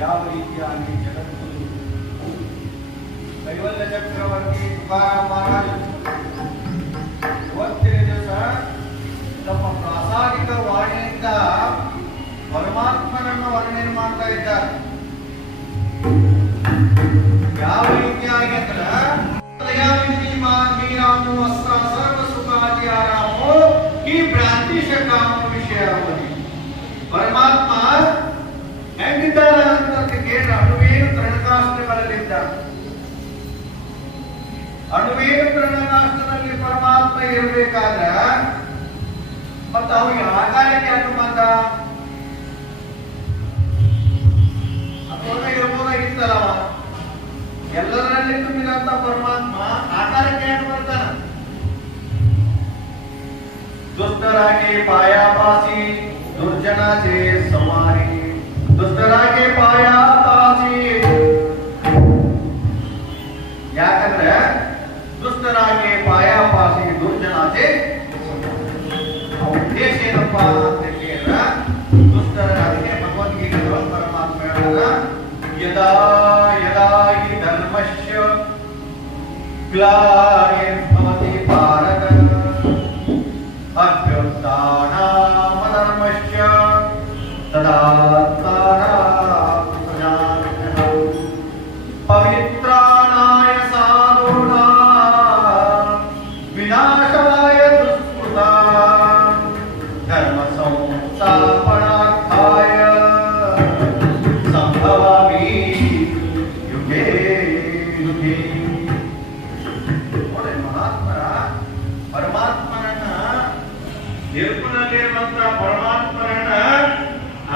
ಯಾವ ರೀತಿಯಾಗಿ ಜಗದ್ಗುರು ಕೈವಲ್ಯ ಚಕ್ರವರ್ತಿ ತುಕಾರಾಮ್ ಮಹಾರಾಜ್ ಇವತ್ತಿನ ದಿವಸ ತಮ್ಮ ಪ್ರಾಸಾದಿಕ ವಾಣಿಯಿಂದ ಪರಮಾತ್ಮನನ್ನು ವರ್ಣನೆ ಮಾಡ್ತಾ ಇದ್ದಾರೆ. ಯಾವ ರೀತಿಯಾಗಿ ಅಂದ್ರೆ ಸರ್ವ ಸುಖಾದಿ ಆರಾಮೋ ಈ ಭ್ರಾಂತಿ ಶಕಾಮ ವಿಷಯ ಪರಮಾತ್ಮ ಹೆಂಗಿದ್ದಾರೆ ಅಂತಕ್ಕೆ ಅಣುವೇನು ತೃಣಕಾಷ್ಟಗಳಲ್ಲಿದ್ದ. ಅಣುವೇನು ತೃಣಕಾಷ್ಟದಲ್ಲಿ ಪರಮಾತ್ಮ ಇರಬೇಕಾದ್ರೆ ಮತ್ತೆ ಅವನಿಗೆ ಆಕಾರಕ್ಕೆ ಅನುಬಂಧ ಅಥವಾ ಇರ್ಬೋದಾಗಿತ್ತಲ್ಲ. ಎಲ್ಲದರಲ್ಲಿ ತುಂಬಿದಂತ ಪರಮಾತ್ಮ ಆಕಾರಕ್ಕೆ ಏನು ಬರ್ತಾನ? ದುಷ್ಟರಾಗಿ ಪಾಯಾಪಾಸಿ ದುರ್ಜನಾಚೆ ಸವಾರಿ ದುಷ್ಟರಾಗಿ ಪಾಯಾಪಾಸಿ. ಯಾಕಂದ್ರೆ ದುಷ್ಟರಾಗಿ ಪಾಯಾಪಾಸಿ ದುರ್ಜನಾಚೆ ಉದ್ದೇಶ ಏನಪ್ಪಾ ಅಂತ यदा यदा हि धर्मस्य ग्लानिर्भवति भारत अभ्युत्थानामधर्मस्य तदात्मानां पवित्राणाय साधूनां विनाशाय दुष्कृतां धर्म संस्थापनार्थाय संभवामि युगे युगे. ನೋಡಿ ಮಹಾತ್ಮರ ಪರಮಾತ್ಮನನ್ನ ನಿರ್ಗುಣದಲ್ಲಿರುವಂತಹ ಪರಮಾತ್ಮನನ್ನ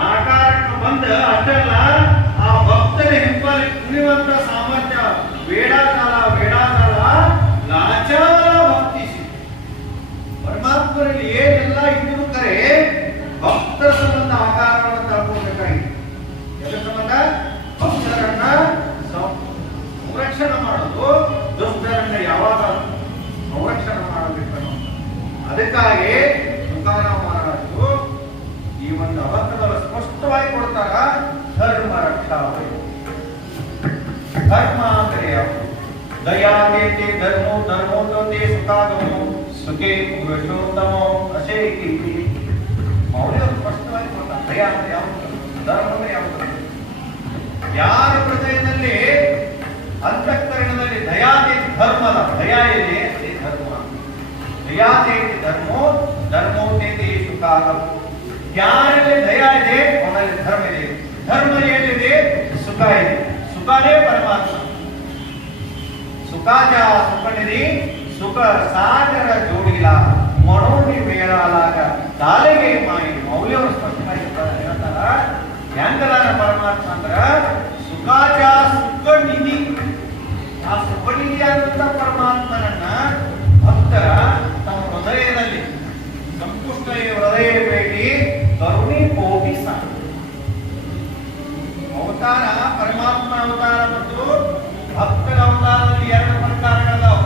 ಆಕಾರಕ್ಕೆ ಬಂದ ಅಷ್ಟಲ್ಲ ಆ ಭಕ್ತರ ಹಿಂಬಾಲಿ ಕುಣಿಯುವಂತ ಸಾಮರ್ಥ್ಯ ವೇಡಾಕಾಲ ಲಾಚಾರ ಭಕ್ತಿಸಿ ಪರಮಾತ್ಮರಲ್ಲಿ ಏನೆಲ್ಲ ಇದ್ರು ಕರೆ ಭಕ್ತರ ಸಂಬಂಧ ಆಕಾರವನ್ನು ತಗೊಳ್ಬೇಕಾಗಿದೆ. ಎದರ ಸಂಬಂಧ? ಭಕ್ತರನ್ನ ಸಂರಕ್ಷಣೆ ಮಾಡೋದು, ದುಷ್ಟರನ್ನ ಯಾವಾಗ ಸಂರಕ್ಷಣೆ ಮಾಡಬೇಕು. ಅದಕ್ಕಾಗಿ ತುಕಾರಾಮ ಮಹಾರಾಜರು ಈ ಒಂದು ಅಬದ್ಧದಲ್ಲಿ ಸ್ಪಷ್ಟವಾಗಿ ಕೊಡ್ತಾರ, ಧರ್ಮ ರಕ್ಷಾ. ಧರ್ಮ ಅಂದರೆ ಯಾವುದು? ದಯಾದೇತಿ ಧರ್ಮೋ ಧರ್ಮೋದೋತೆ ಸುಖಾಗಮೋ ಸುಖೇ ಪುರುಷೋತ್ತಮೋ ಅಶೇಕಿ. ಅವರೇ ಸ್ಪಷ್ಟವಾಗಿ ಕೊಡ್ತಾರೆ ದಯಾ ಅಂದ್ರೆ ಯಾವುದು, ಧರ್ಮ ಅಂದ್ರೆ ಯಾವುದು. ಯಾರ ಹೃದಯದಲ್ಲಿ ಅಂತಃಕರಣದಲ್ಲಿ ದಯಾದೇತಿ ಧರ್ಮದ ದಯಾ ಇದೆ, ಅದೇ ಧರ್ಮ. ದಯಾದೇತಿ ಧರ್ಮೋ ಧರ್ಮೋದೇತಿ ಸುಖಾಗಮ. ಯಾರಲ್ಲಿ ದಯಾ ಇದೆ ಅವನಲ್ಲಿ ಧರ್ಮ ಇದೆ. ಧರ್ಮ ಏನಿದೆ? ಸುಖ ಇದೆ. ಸುಖನೇ ಪರಮಾತ್ಮ. ಸುಖಾಜ ಸುಖನಿಧಿ ಸುಖ ಸಾಗರ ಜೋಡಿಲ ಮನೋನಿ ಮೇಳಾಲಾಗ ತಾಲೆಗೆ ಮಾಯಿ. ಮೌಲ್ಯವರು ಸ್ಪಷ್ಟವಾಗಿ ಹೇಳ್ತಾರ ಹೆಂಗದಾನ ಪರಮಾತ್ಮ ಅಂದ್ರ ಸುಖಾಜ ಸುಖ ನಿಧಿ. ಆ ಸುಖ ನಿಧಿ ಆದಂತ ಪರಮಾತ್ಮನನ್ನ ಭಕ್ತರ ತಮ್ಮ ಹೃದಯದಲ್ಲಿ ಸಂತುಷ್ಟ ಹೃದಯ ಬೇಡಿ ಕರುಣಿ ಕೋಪಿಸ. ಅವತಾರ ಪರಮಾತ್ಮ ಅವತಾರ ಮತ್ತು ಭಕ್ತರ ಅವತಾರದಲ್ಲಿ ಎರಡು ಪ್ರಕಾರಗಳದಾವ.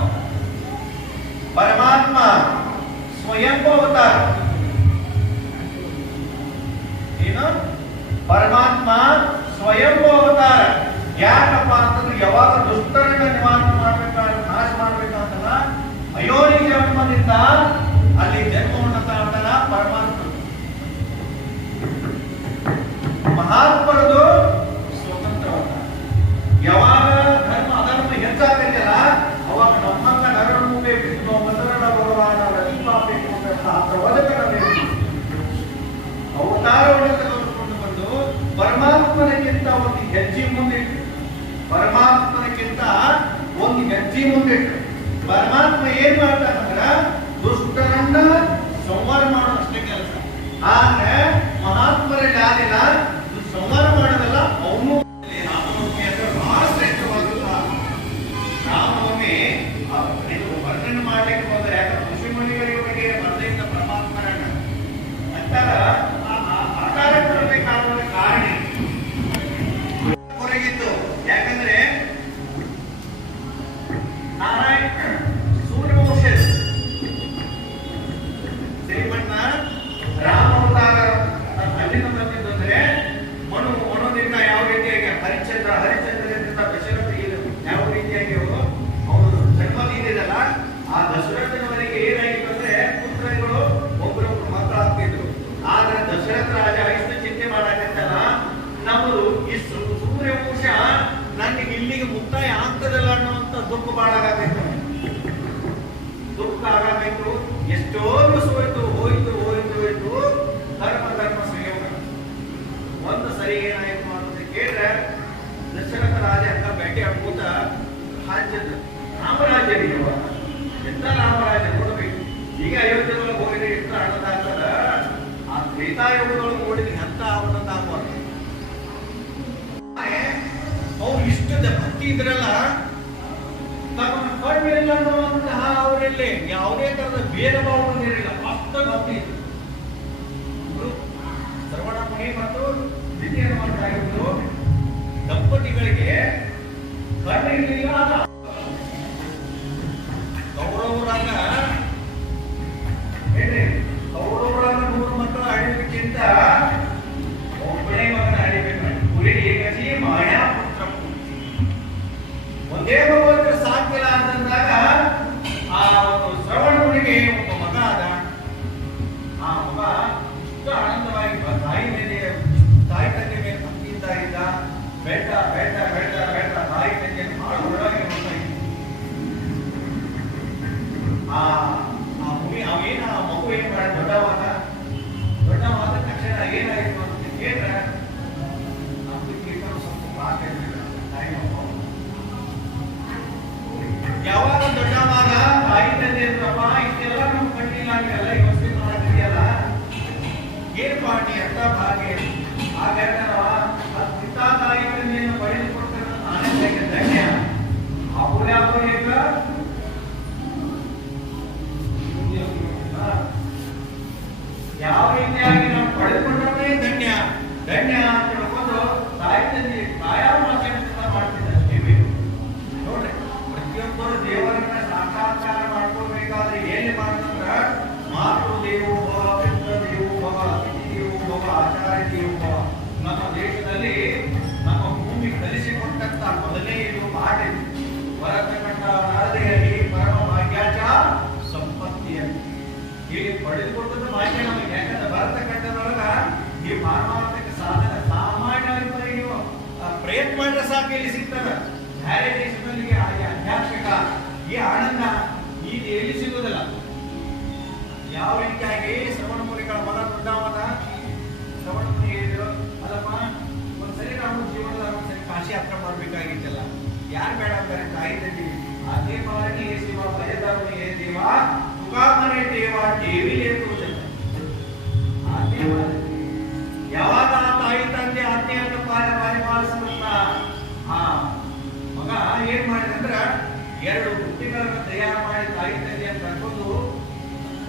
ಪರಮಾತ್ಮ ಸ್ವಯಂ ಅವತಾರ. ಏನು? ಪರಮಾತ್ಮ ಸ್ವಯಂ ಅವತಾರ. ಯಾಕಪ್ಪ ಅಂತಂದ್ರೆ ಯಾವಾಗ ದುಷ್ಟರನ್ನ ನಿವಾರಣೆ ಮಾಡ್ಬೇಕಾದ್ರೆ ನಾಶ ಮಾಡ್ಬೇಕಂತಲ್ಲ ಅಯೋನಿ ಜನ್ಮದಿಂದ ಅಲ್ಲಿ ಜನ್ಮವನ್ನು ತಾಳ್ತಾನ ಪರಮಾತ್ಮ. ಮಹಾತ್ಮರದು ಸ್ವತಂತ್ರವಲ್ಲ. ಯಾವಾಗ ಧರ್ಮ ಅಧರ್ಮ ಹೆಚ್ಚಾಗತ್ತಲ್ಲ ಅವಾಗ ನಮ್ಮಂಗ ನರಳು ಬೇಕಿತ್ತು, ಮದರಣ ಭಗವಾನ ರತಿಪಾಬೇಕು ಬದುಕಬೇಕು. ಅವತಾರವನ್ನು ತೆಗೆದುಕೊಂಡು ಬಂದು ಪರಮಾತ್ಮನಕ್ಕಿಂತ ಒಂದು ಹೆಜ್ಜೆ ಮುಂದಿಟ್ಟು, ಪರಮಾತ್ಮನಕ್ಕಿಂತ ಒಂದು ಹೆಜ್ಜೆ ಮುಂದಿಟ್ಟು ಪರಮಾತ್ಮ ಏನ್ ಮಾಡ್ತಾನಂದ್ರ ದುಷ್ಟರನ್ನ ಸಂಹಾರ ಮಾಡೋದಷ್ಟೇ ಕೆಲಸ. ಆದ್ರೆ ಮಹಾತ್ಮರಲ್ಲಿ ಆಗಿಲ್ಲ, ಸಂಹಾರ ಮಾಡೋದಲ್ಲ. ಅವನು ರಾಮನವಮಿ ಅಂದ್ರೆ ಬಹಳ ಶ್ರೇಷ್ಠವಾದ ರಾಮನವಮಿ. ಇದು ವರ್ಣನೆ ಮಾಡ್ಲಿಕ್ಕೆ ಹೋದ್ರೆ ಯಾಕಂದ್ರೆ ಋಷಿಮುನಿಗಳಿಗೆ ಬಗ್ಗೆ ಬರ್ದಿಂದ ಪರಮಾತ್ಮರನ್ನ ಅಂತಾರ ಆಕಾರ ಕೊಡಬೇಕಾದ ಕಾರಣ ಹೊರಗಿತ್ತು. ಯಾಕಂದ್ರೆ ನಾರಾಯಣ ಸೂರ್ಯವಂಶ ಶ್ರೀಮಣ್ಣ ರಾಮ ಅವತಾರ ಅಲ್ಲಿಂದ ಬಂದಿದ್ದು ಅಂದ್ರೆ ಮನುದಿಂದ ಯಾವ ರೀತಿಯಾಗಿ ಹರಿಶ್ಚಂದ್ರದಿಂದ ದಶರಥ ಯಾವ ರೀತಿಯಾಗಿ ಅವರು ಜನ್ಮ ನೀಡಿದಲ್ಲ ಆ ದಶರಥನವರಿಗೆ ಏನಾಗಿತ್ತು ಅಂದ್ರೆ ಪುತ್ರಗಳು ಒಬ್ಬರೊಬ್ರು ಮಕ್ಕಳಾಗ್ತಿದ್ರು. ಆದ್ರೆ ದಶರಥ ರಾಜ ಇಷ್ಟು ಚಿಂತೆ ಮಾಡಾಕತ್ತಲ್ಲ, ನಮ್ಮದು ಈ ಸೂರ್ಯವಂಶ ನನಗೆ ಇಲ್ಲಿಗೆ ಮುಕ್ತಾಯ ಆಗ್ತದಲ್ಲ ಅನ್ನುವಂತ ದುಃಖ ಬಾಳಾಗಬೇಕು. ದುಃಖ ಆಗಬೇಕು. ಎಷ್ಟೋ ದಿವಸ ಹೋಯ್ತು ಧರ್ಮ ಸಂಯೋಗ. ಒಂದು ಸರಿ ಏನಾಯ್ತು ಅಂತ ಕೇಳಿದ್ರೆ ದಶರಥ ರಾಜ ಅಂತ ಭೇಟಿ ಆಗ್ಬೋದ ರಾಜ್ಯದ ರಾಮರಾಜ್ಯ ಎಂತ ರಾಮರಾಜ್ಯ ನೋಡ್ಬೇಕು. ಈಗ ಅಯೋಧ್ಯೆ ಒಳಗೆ ಹೋಗಿದ್ರೆ ಎಷ್ಟು ಹಣದಾಗ್ತದ. ಆ ತ್ರೇತಾಯುಗದೊಳಗೆ ನೋಡಿದ್ರೆ ಅಂತ ಅವನಂತ ಆಗ್ಬಾರ್ದು. ಅವ್ರು ಇಷ್ಟದ ಭಕ್ತಿ ಇದ್ರಲ್ಲ ತಮ್ಮ ಕಣ್ಣಿಲ್ಲ ಅನ್ನುವಂತಹ ಅವರಲ್ಲಿ ಯಾವುದೇ ತರದ ಭೇದ ಭಾವವನ್ನು ಇರಲಿಲ್ಲ. ಅಷ್ಟ ಭಕ್ತಿ ಇತ್ತು. ಶ್ರವಣ ಮುನಿ ಮತ್ತು ದ್ವಿತೀಯ ಮಂತ್ರಾಗಿದ್ರು ದಂಪತಿಗಳಿಗೆ ಕಣ್ಣಿರಲಿಲ್ಲ. ಕೌರವರಾಗ ಏನ್ರಿ ಕೌರವರಾಗ 100 ಮಕ್ಕಳ ಹಡಿಬೇಕಿಂತ ಒಬ್ಬನೇ ಮಗನ ಹಡಿಬೇಕು. ಕುರಿ ಏಕಸಿ ಮಾಯಾ ಪುತ್ರ ಹೇಮಗೋತ್ರ ಸಾಕಿಲ್ಲ ಅಂತಂದಾಗ ಆ ಒಂದು ಶ್ರವಣ ಮುನಿಗೆ ಒಬ್ಬ ಮಗ ಆದ. ಆ ಮಗ ಇಷ್ಟು ಆನಂದವಾಗಿ ತಾಯಿ ತಂದೆ ಮೇಲೆ ಭಕ್ತಿಯಿಂದ ಇದ್ದ. ಬೆಳ್ತಾ ಬೆಳ್ತಾ ಬೆಳ್ತಾ ಬೆಳ್ತಾ ತಾಯಿ ತಂದೆಯನ್ನು ಬಹಳ ಒಳಗೆ ಹೋಗ್ತಾ ಇದ್ದ. ಆ ಮಗು ಏನ್ ಮಾಡ ದೊಡ್ಡವಾದ ತಕ್ಷಣ ಏನಾಯಿತು ಅಂತ ಕೇಳಿದ್ರೆ ನಮ್ದು ಕೀರ್ತನ ಸ್ವಲ್ಪ ಪಾಠ ಯಾವಾಗ ದೊಡ್ಡವಾದ ತಾಯಿ ತಂದೆ ಅಂದ್ರಪ್ಪ ಇಷ್ಟೆಲ್ಲ ನಮ್ಗೆ ಕಣ್ಣಿಲ್ಲ ಎಲ್ಲ ಯೋಚನೆ ಮಾಡ್ತಿದೆಯಲ್ಲ ಏನ್ ಪಾಠಿ ಅಂತ ಭಾಗ್ಯ ಆಗ ತಾಯಿ ತಂದೆಯನ್ನು ಪಡೆದುಕೊಡ್ತಾರೆ ನಾನೇ ಧನ್ಯ ಅವ್ರು ಈಗ ಯಾವ ರೀತಿಯಾಗಿ ನಾವು ಪಡೆದುಕೊಂಡ್ರೆ ಧನ್ಯ ಧನ್ಯ ಅಂತ ಹೇಳ್ಕೊಂಡು ತಾಯಿ ತಂದೆ ಕಾಯಾಮಾಚರಣೆ ಮಾಡ್ತಿದ್ದಾರೆ. ನೋಡ್ರಿ ಪ್ರತಿಯೊಬ್ಬರು ದೇವರನ್ನ ಸಾಕ್ಷಾತ್ಕಾರ ಮಾಡ್ಕೊಳ್ಬೇಕಾದ್ರೆ ಏನೇ ಮಾಡ್ತಂದ್ರ ಮಾತೃ ದೇವೋ ಭವ, ಪಿತೃ ದೇವೋ ಭವ, ಅತಿಥಿ ದೇವೋ ಭವ, ಆಚಾರ್ಯ ದೇವೋ ಭವ. ನಮ್ಮ ದೇಶದಲ್ಲಿ ನಮ್ಮ ಭೂಮಿ ಕಲಿಸಿಕೊಟ್ಟಂತ ಮೊದಲೇ ಇದು ಮಾಟ ವರತಕಂಡ ನಾರದೆಯಲ್ಲಿ ಪರಮ ಭಾಗ್ಯಾಚ ಸಂಪತ್ತಿಯಲ್ಲಿ ಇಲ್ಲಿ ಪಡೆದುಕೊಟ್ಟದ್ದು ಭಾಗ್ಯ ನಮಗೆ. ಯಾಕಂದ್ರೆ ಭರತಖಂಡದೊಳಗ ಈ ಪಾರಮಾರ್ಥಿಕ ಸಾಧನ ಸಾಮಾನ್ಯವಾಗಿ ನೀವು ಪ್ರಯತ್ನ ಮಾಡಿದ್ರೆ ಸಾಕು ಇಲ್ಲಿ ಸಿಗ್ತದ. ಬೇರೆ ದೇಶದಲ್ಲಿ ಆಧ್ಯಾತ್ಮಿಕ ಈ ಆನಂದ ಇದು ಎಲ್ಲಿ ಸಿಗುವುದಿಲ್ಲ. ಯಾವ ರೀತಿಯಾಗಿ ಶ್ರವಣ ಮುನಿಗಳ ಮಗ ದೊಡ್ಡವನ ಶ್ರವಣ ಮುನಿ ಹೇಳಿದ್ರು, ಅಲ್ಲಪ್ಪ ಒಂದ್ಸರಿ ನಾವು ಜೀವನದ ಒಂದ್ಸರಿ ಕಾಶಿ ಯಾತ್ರೆ ಮಾಡ್ಬೇಕಾಗಿತ್ತಲ್ಲ, ಯಾರು ಬೇಡ ಅಂತಾರೆ ತಾಯಿ ತಂದೆ. ಅದೇ ಮಾರಣಿ ಏ ಶಿವ ಭಯದಾವಣಿ ಏ ದೇವ ತುಕಾಮನೆ ದೇವ ದೇವಿಲೇ ತೋಚ. ಯಾವಾಗ ತಾಯಿ ತಂದೆ ಆಜ್ಞೆಯನ್ನು ಪಾಲಿಸುತ್ತ ಆ ಮಗ ಏನ್ ಮಾಡಿದಂದ್ರ 2 ಬುಟ್ಟಿಗಳನ್ನು ತಯಾರು ಮಾಡಿ ತಾಯಿ ತಂದೆಯನ್ನು ಕರ್ಕೊಂಡು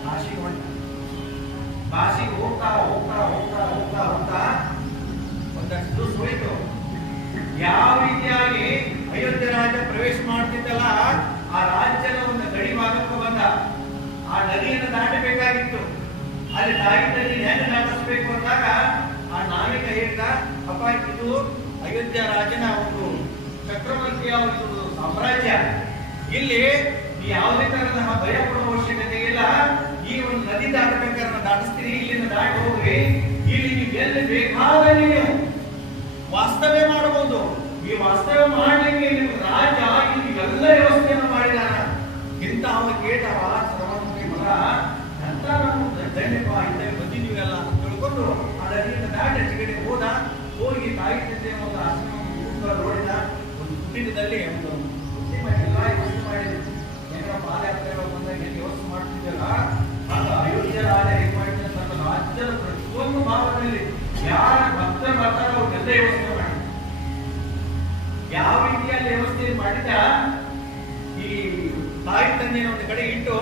ಕಾಶಿಗೆ ಹೊಂಟ. ಕಾಶಿಗೆ ಹೋಗ್ತಾ ಹೋಗ್ತಾ ಹೋಗ್ತಾ ಹೋಗ್ತಾ ಹೋಗ್ತಾ ಒಂದಷ್ಟು ದಿವಸ ಹೋಯ್ತು. ಯಾವ ರೀತಿಯಾಗಿ ಅಯೋಧ್ಯೆ ರಾಜ ಪ್ರವೇಶ ಮಾಡ್ತಿದ್ದಲ್ಲ ಆ ರಾಜ್ಯದ ಒಂದು ಗಡಿ ಭಾಗಕ್ಕೆ ಬಂದ. ಆ ನದಿಯನ್ನು ದಾಟಬೇಕಾಗಿತ್ತು. ಅಲ್ಲಿ ತಾಯಿ ತಂದೆ ಹೆಂಗೆ ದಾಟಿಸಬೇಕು ಅಂದಾಗ ಆ ನಾವಿಕ ಹೇಳ್ದ, ಅಪ್ಪ ಇದು ಅಯೋಧ್ಯ ರಾಜನ ಒಂದು ಚಕ್ರವರ್ತಿಯ ಒಂದು ಸಾಮ್ರಾಜ್ಯ. ಇಲ್ಲಿ ಯಾವುದೇ ತರಹ ಭಯ ಪಡುವ ಅವಶ್ಯಕತೆ ಇಲ್ಲ. ಈ ಒಂದು ನದಿ ದಾಟಬೇಕಾದ್ರೆ ದಾಟಿಸ್ತೀರಿ, ಇಲ್ಲಿಂದ ದಾಟಿ ಹೋಗ್ರಿ. ಇಲ್ಲಿ ನೀವು ಎಲ್ಲಿ ಬೇಕಾದಲ್ಲಿ ನೀವು ವಾಸ್ತವ್ಯ ಮಾಡಬಹುದು. ಈ ವಾಸ್ತವ್ಯ ಮಾಡ್ಲಿಕ್ಕೆ ನೀವು ರಾಜ ಇಲ್ಲಿ ಎಲ್ಲ ವ್ಯವಸ್ಥೆಯನ್ನು ಮಾಡಿದಾನ. ಇಂತ ಅವನು ಕೇಳ್ತಾವ ಶ್ರವಣ ಮಗ ಅಂತ ನಾವು ಧನ್ಯಪ್ಪ ಇದ್ದಾಗ ಬಂದಿದ್ದೀವಲ್ಲ ಅಂತ ತಿಳ್ಕೊಂಡು ಆ ನದಿಯಿಂದ ದಾಟಿ ಕಡೆ ಹೋದ. ಹೋಗಿ ತಾಯಿ ತಂದೆ ಒಂದು ಆಶ್ರಮ ನೋಡಿದ. ಒಂದು ಕುಟೀರದಲ್ಲಿ ಒಂದು ಎಲ್ಲ ವ್ಯವಸ್ಥೆ ಮಾಡಿದ್ರು. ಏನಾರ ಪಾದಯಾತ್ರೆಗಳು ಬಂದಾಗ ಏನು ವ್ಯವಸ್ಥೆ ಮಾಡ್ತಿದ್ದಲ್ಲ, ಆಗ ಅಯೋಧ್ಯ ರಾಜ ಏನ್ ಮಾಡಿದ ತನ್ನ ರಾಜ್ಯದ ಪ್ರತಿಯೊಂದು ಭಾಗದಲ್ಲಿ ಯಾರ ಭಕ್ತರು ಬರ್ತಾರೋ ಅವ್ರಿಗೆಲ್ಲ ವ್ಯವಸ್ಥೆ ಮಾಡಿ. ಯಾವ ರೀತಿಯಲ್ಲಿ ವ್ಯವಸ್ಥೆ ಮಾಡಿದ, ಈ ತಾಯಿ ತಂದೆಯ ಒಂದು ಕಡೆ ಇಟ್ಟು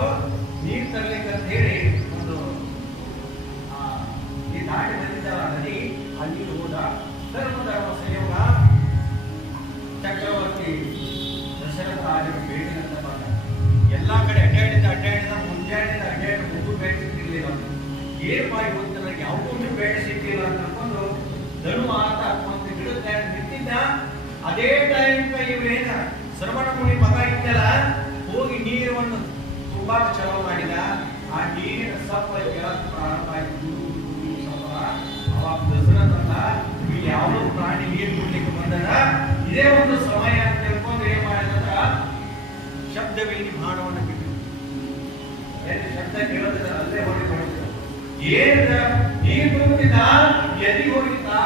ನೀರು ತರಲಿಕ್ಕೆ ಅಂತ ಹೇಳಿ ಒಂದು ಈ ದಾಟಿ ಬಂದಿದ್ದ ನದಿ ಅಲ್ಲಿ ಹೋದ. ಧರ್ಮ ಸಂಯೋಗ ಚಕ್ರವರ್ತಿ ದಶರಥ ರಾಜನ ಭೇಟಿನಂತ ಬಂದ. ಎಲ್ಲಾ ಕಡೆ ಅಡ್ಡಾಡಿದ ಮುಂಜಾನೆ ಮುದ್ದು ಭೇಟಿ ಸಿಕ್ಕಿರ್ಲಿಲ್ಲ. ಏನ್ ಮಾಡಿ ಹೋಗ್ತಾರೆ ಯಾವುದೂ ಭೇಟಿ ಸಿಕ್ಕಿಲ್ಲ ಅಂತ ಅನ್ಕೊಂಡು ಧನು ಆತ ಒಂದು ಗಿಡದ ನಿಂತಿದ್ದ. ಅದೇ ಟೈಮ್ ಇವ್ರೇನ ಶ್ರವಣ ಮುನಿ ಮಗ ಇದ್ದಲ್ಲ ಹೋಗಿ ನೀರನ್ನು ತುಂಬಾ ಚಲೋ ಮಾಡಿದ. ಆ ನೀರಿನ ಸಪ್ಪ ಕೇಳಕ್ಕೆ ಪ್ರಾರಂಭ ಆಯ್ತು. ಅವಾಗ ದಸರಥಲ್ಲ ಇಲ್ಲಿ ಯಾವುದೋ ಪ್ರಾಣಿ ನೀರು ಕುಡ್ಲಿಕ್ಕೆ ಬಂದದ, ಇದೇ ಒಂದು ಸಮಯ ಅಂತ ತಿಳ್ಕೊಂಡು ಏನ್ ಮಾಡಿದ ಶಬ್ದವಿಲ್ಲಿ ಬಾಣವನ್ನು ಬಿಟ್ಟು ಶಬ್ದ ಕೇಳೋದಿಲ್ಲ, ಅಲ್ಲೇ ಹೊಡಿ ಹೊಡಿದ. ಏನ್ ನೀರು ತುಂಬಿದ ಎಲ್ಲಿ ಹೋಗಿತ್ತಾ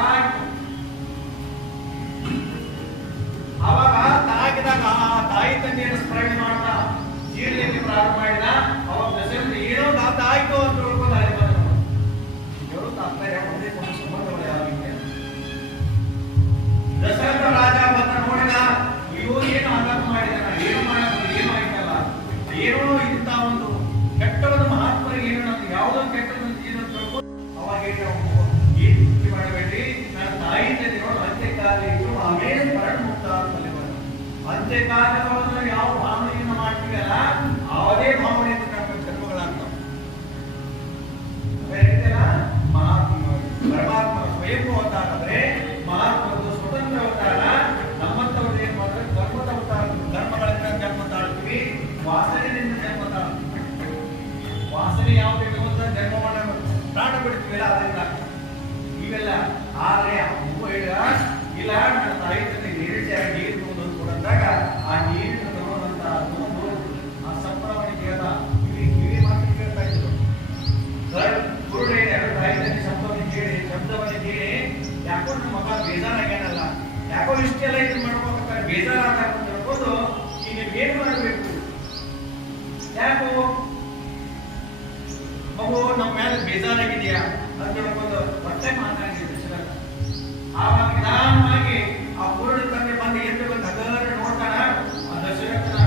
ಅವಾಗ ತಾಗಿದಾಗ ಆ ತಾಯಿ ತಂದೆಯನ್ನು ಸ್ಮರಣೆ ಮಾಡ್ತಾ ಜೀರ್ಲಿಕ್ಕೆ ಪ್ರಾರಂಭ ಮಾಡಿದ. ಅವಾಗ ದಶರಥ ಏನೋ ತಾತ ಆಯ್ತು ಅಂತ ತಿಳ್ಕೊಂಡು ಅಲ್ಲಿ ಬಂದ. ಇವರು ತಾತ್ಪರ್ಯ ಒಂದೇ ಸಂಬಂಧಗಳು ಯಾವ ರೀತಿ. ದಶರಥ ರಾಜ ಬಂದ ನೋಡಿದ, ಇವರು ಏನು ಆಘಾತ ಮಾಡಿದಾನ, ಏನು ಮಾಡೋದು ಏನು ಆಯ್ತಲ್ಲ, ಏನೋ ಇಂಥ ಒಂದು ಕೆಟ್ಟವನ ಮಹಾತ್ಮರಿಗೆ ಏನು ನಮ್ಗೆ ಯಾವುದೋ ಕೆಟ್ಟದನ್ನು ಏನು ತಿಳ್ಕೊಂಡು ಅವಾಗ ಏನು ಮುಕ್ತಿ ಮಾಡಬೇಡ್ರಿ, ನನ್ನ ತಾಯಿ ತಂದೆಗಳು ಅಂತ್ಯಕಾಲ ಇದ್ರು ಆಮೇಲೆ ಮರಣ ಮುಕ್ತ ಅಂತ್ಯಕಾಲವನ್ನು ಯಾವ ಭಾವನೆಯನ್ನು ಮಾಡ್ತೀವಲ್ಲ ಅವದೇ ಭಾವನೆಯಿಂದ ನಮ್ಮ ಜನ್ಮಗಳಾಗ್ತವೆ. ಪರಮಾತ್ಮ ಸ್ವಯಂ ಅವತಾರ ಮಹಾತ್ಮ ಸ್ವತಂತ್ರ ಅವತಾರ. ನಮ್ಮಂತವ್ರು ಏನ್ ಮಾಡಿದ್ರೆ ಧರ್ಮದ ಅವತಾರ, ಧರ್ಮ ಬೇಜಾರಾಗ್ಯಾನಲ್ಲ, ಯಾಕೋ ಇಷ್ಟೆಲ್ಲ ಇದು ಮಾಡ್ಕೋಬೇಕಾದ್ರೆ ಬೇಜಾರಾದ ಅಂತ ಹೇಳ್ಬೋದು. ಈಗ ನೀವು ಏನ್ ಮಾಡಬೇಕು? ಯಾಕೋ ಮಗು ನಮ್ಮ ಮೇಲೆ ಬೇಜಾರಾಗಿದೆಯಾ ಅಂತ ಹೇಳ್ಬೋದು ಹೊಟ್ಟೆ ಮಾತಾಡಿದ್ರು ದಶರಥ. ಆವಾಗ ನಿಧಾನವಾಗಿ ಆ ಪೂರ್ಣ ತಂದೆ ಬಂದು ಎದ್ದು ಬಂದು ಹಗರ ನೋಡ್ತಾನ ಆ ದಶರಥನ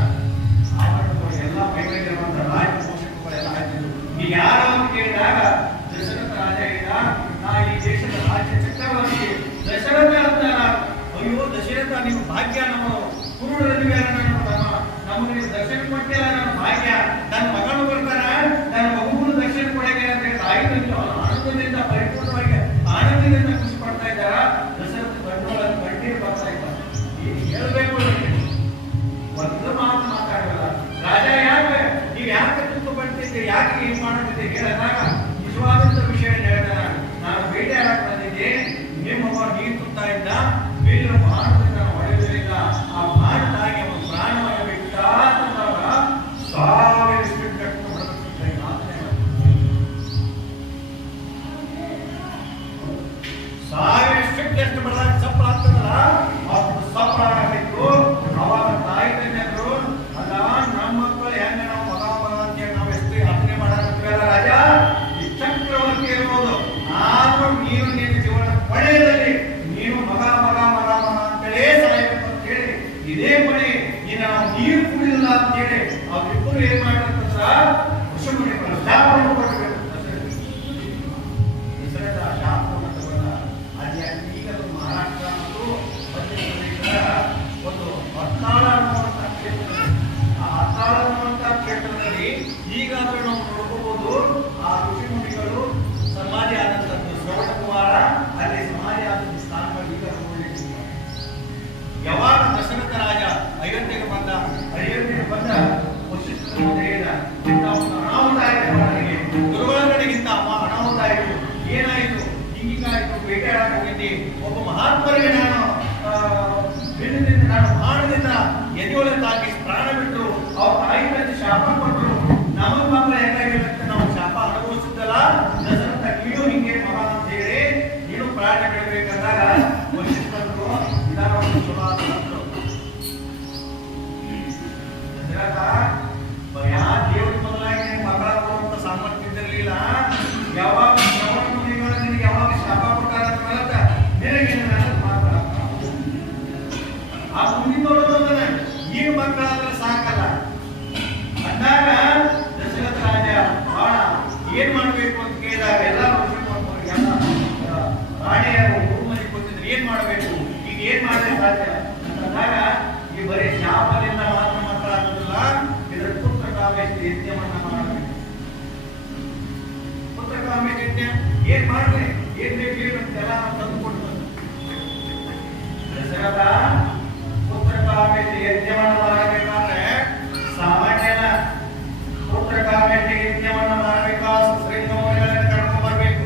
ಆವರಣಗಳು ಎಲ್ಲ ಮೈಗಳಿರುವಂತ ರಾಜ ಪೋಷಕಗಳೆಲ್ಲ ಆಯ್ತಿದ್ರು. ಈಗ ಯಾರು ಅಂತ ಕೇಳಿದಾಗ ದಶರಥ ರಾಜ ಹೇಳಿದ, ನಾ ಈ ದೇಶದ ರಾಜ್ಯ ಚಕ್ರವರ್ತಿ ದಶರಥ ಅಂತ. ಅಯ್ಯೋ ದಶರಥ, ನಿಮ್ಮ ಭಾಗ್ಯ, ನಮ್ಮ ಕುರುಡರಿವೆ ನಮಗೆ ನೀವು ದರ್ಶನ ಕೊಟ್ಟಿಲ್ಲ, ನನ್ನ ಭಾಗ್ಯ. ನನ್ನ ಮಗನು ಬರ್ತಾನ, ನನ್ನ ಮಗುವನ್ನು ದರ್ಶನ ಕೊಡಕ್ಕೆ ಅಂತ ಹೇಳಿ ತಾಯಿಗಳು ಆನಂದದಿಂದ ಪರಿಪೂರ್ಣವಾಗಿ ಆನಂದದಿಂದ ಖುಷಿ ಪಡ್ತಾ ಇದ್ದಾರ. ದಶರಥ ಕಣ್ಣೊಳಗೆ ಕಣ್ಣೀರು ಬರ್ತಾ ಇದ್ದಾರೆ. ಹೇಳ್ಬೇಕು ಒಂದು ಮಾತು ಮಾತಾಡಲ್ಲ. ರಾಜ ಯಾಕೆ ನೀವು ಯಾಕೆ ತುತ್ತು ಪಡ್ತಿದ್ದೀರಿ, ಯಾಕೆ ಏನ್ ಮಾಡುತ್ತಿದ್ದೀರಿ ಹೇಳಿದಾಗ ನಿಜವಾದಂತ ವಿಷಯ ಹೇಳಿದ. ನಾನು ಬೇಟೆ ಆಡಕ್ ಬಂದಿದ್ದೆ, ನಿಮ್ಮ ನೀರು ತುತ್ತಾ ಇದ್ದ, ಬೀಳ ಬಾಣದಿಂದ ಹೊಡೆಯಲಿಲ್ಲ. ಆ ಬಾಣದಾಗಿ ಅವನು ಪ್ರಾಣವನ್ನು ಬಿಟ್ಟ ಅಂತಂದಾಗ 1000 ಸ್ಪೀಡ್ ಕಟ್ಟು ಹೊಡೆದಿದ್ದೆ. 1000 ಸ್ಪೀಡ್ ಎಷ್ಟು ಬಡದಾಗ ಚಪ್ಪಳ ಆಗ್ತದಲ್ಲ, ಅಷ್ಟು ಚಪ್ಪಳ ಆಗಿತ್ತು. ಅವಾಗ ತಾಯಿ ತಂದೆಯರು, ಅಲ್ಲ ನಮ್ಮ ಮಕ್ಕಳು ಹೆಂಗ ನಾವು ಮಗ ಅಂತೇಳಿ ನಾವು ಎಷ್ಟು ಯಾತ್ರೆ ಮಾಡಲ್ಲ ರಾಜ, ಈ ಚಕ್ರವರ್ತಿ ಇರ್ಬೋದು, ಆದ್ರೂ ನೀನು ನಿನ್ನ ಜೀವನ ಪಡೆಯದಲ್ಲಿ ನೀನು ಮಗ ಮಗ ಮಗ ಮಗ ಅಂತೇಳೇ ಸಾಯಬೇಕು ಅಂತ ಹೇಳಿ ಇದೇ ಮನೆ ನೀನು ನಾವು ನೀರು ಕುಡಿದಿಲ್ಲ ಅಂತ ಹೇಳಿ ಅವ್ರಿಬ್ಬರು ಏನ್ ಮಾಡ್ಬೇಕಂದ್ರ ಋಷಿಮುನಿಗಳು ಶಾಪವನ್ನು ಕೊಡಬೇಕು. ದಶರಥ ಶಾಪವನ್ನು ತಗೊಂಡ. ಅದೇ ಈಗ ಮಹಾರಾಷ್ಟ್ರ ಮತ್ತು ಮಧ್ಯಪ್ರದೇಶದ ಒಂದು ಹತ್ತಾಳ ಅನ್ನುವಂಥ ಕ್ಷೇತ್ರ. ಆ ಹತ್ತಾಳ ಅನ್ನುವಂಥ ಕ್ಷೇತ್ರದಲ್ಲಿ ಈಗಾದ್ರೂ ನಾವು ನೋಡ್ಕೋಬಹುದು, ಆ ಋಷಿಮುನಿಗಳು ಸಮಾಧಿ ಆದಂತದ್ದು ಶ್ರವಣ ಕುಮಾರ ಅಲ್ಲಿ ಸಮಾಧಿ ಆದಂತ ಸ್ಥಾನಗಳು ಈಗ ನೋಡಲಿಕ್ಕೆ. ಯಾವಾಗ ದಶರಥ ರಾಜ ಅಯೋಧ್ಯೆಗೆ ಬಂದ ವಶಿಷ್ಠರು ಹೇಳಿದ, ಅನಾಹುತ ಆಯ್ತು ನನಗೆ, ದುರ್ವಳಗಡೆಗಿಂತ ಅನಾಹುತ ಆಯಿತು, ಏನಾಯಿತು, ಹೀಗಾಯಿತು, ಬೇಟೆ ಆಡಕ್ಕೆ ಹೋಗಿದ್ದೆ, ಒಬ್ಬ ಮಹಾತ್ಮರಿಗೆ ನಾನು ಬಾಣದಿಂದ ಎದೆಯೊಳಗೆ ತಾಕಿ ಪ್ರಾಣ ಬಿಟ್ಟರು, ಅವ್ರ ತಾಯಿ ತಂದೆ ಶಾಪ ಕೊಟ್ಟರು, ನಮಗೆ ಮಾತ್ರ ಹೇಗಾಗಿರುತ್ತೆ, ನಾವು ಶಾಪ ಅನುಭವಿಸಿದ್ದಲ್ಲ, ದಶರಥ ನೀನು ಹಿಂಗೆ ಮಗ ಅಂತ ಹೇಳಿ ನೀನು ಪ್ರಾಣ ಬಿಡಬೇಕಂದಾಗ ವಶಿಷ್ಠರು ನಿಧಾನವಾಗಿ ಶುಭಾಂತ ದಶರಥ ಯಾ ದೇವ್ರ ಬದಲಾಗಿ ಮಗಳ ಕೊಡುವಂತ ಸಾಮರ್ಥ್ಯ ಇದ್ದಿರಲಿಲ್ಲ. ಯಾವಾಗ ಶ್ರವಣ ಮುನಿಗಳು ನಿನಗೆ ಯಾವಾಗ ಶಾಪ ಕೊಟ್ಟಾರ ನಿನಗೆ ಮಾತಾಡ ಆ ಮುನಿದೊಳದೊಂದನ ಈಗ ಮಕ್ಕಳಾದ್ರೆ ಸಾಕಲ್ಲ ಅಂದಾಗ ದಶರಥ ರಾಜ ಬಹಳ ಏನ್ ಮಾಡ್ಬೇಕು ಅಂತ ಕೇಳಿದಾಗ ಎಲ್ಲ ರಾಣಿಯರು ರೂಮಲ್ಲಿ ಕೂತಿದ್ರೆ ಏನ್ ಮಾಡ್ಬೇಕು, ಈಗ ಏನ್ ಮಾಡಿದ್ರೆ ಸಾಧ್ಯ ಅಂದಾಗ ಈ ಬರೀ ಶಾಪದಿಂದ ಮಾತ್ರ ಮಕ್ಕಳಾಗೋದಿಲ್ಲ, ಇದರ ಪುತ್ರ ಕಾಮೇಷ್ಟಿ ಯಜ್ಞವನ್ನ ಮಾಡಬೇಕು. ಪುತ್ರ ಕಾಮೇಷ್ಟಿ ಯಜ್ಞ ಏನ್ ಮಾಡ್ರಿ, ಏನ್ ಬೇಕು ಅಂತೆಲ್ಲ ತಂದು ಕೊಟ್ಟು ದಶರಥ ಪುತ್ರ ಕಾಮೇಷ್ಟಿ ಯಜ್ಞವನ್ನ ಮಾಡಬೇಕಾದ್ರೆ ಸಾಮಾನ್ಯನ ಪುತ್ರ ಕಾಮೇಷ್ಟಿ ಯಜ್ಞವನ್ನ ಮಾಡಬೇಕಾದ್ರೆ ಶ್ರೀಂಗಮುನಿಗಳನ್ನು ಕರ್ಕೊಂಡು ಬರ್ಬೇಕು.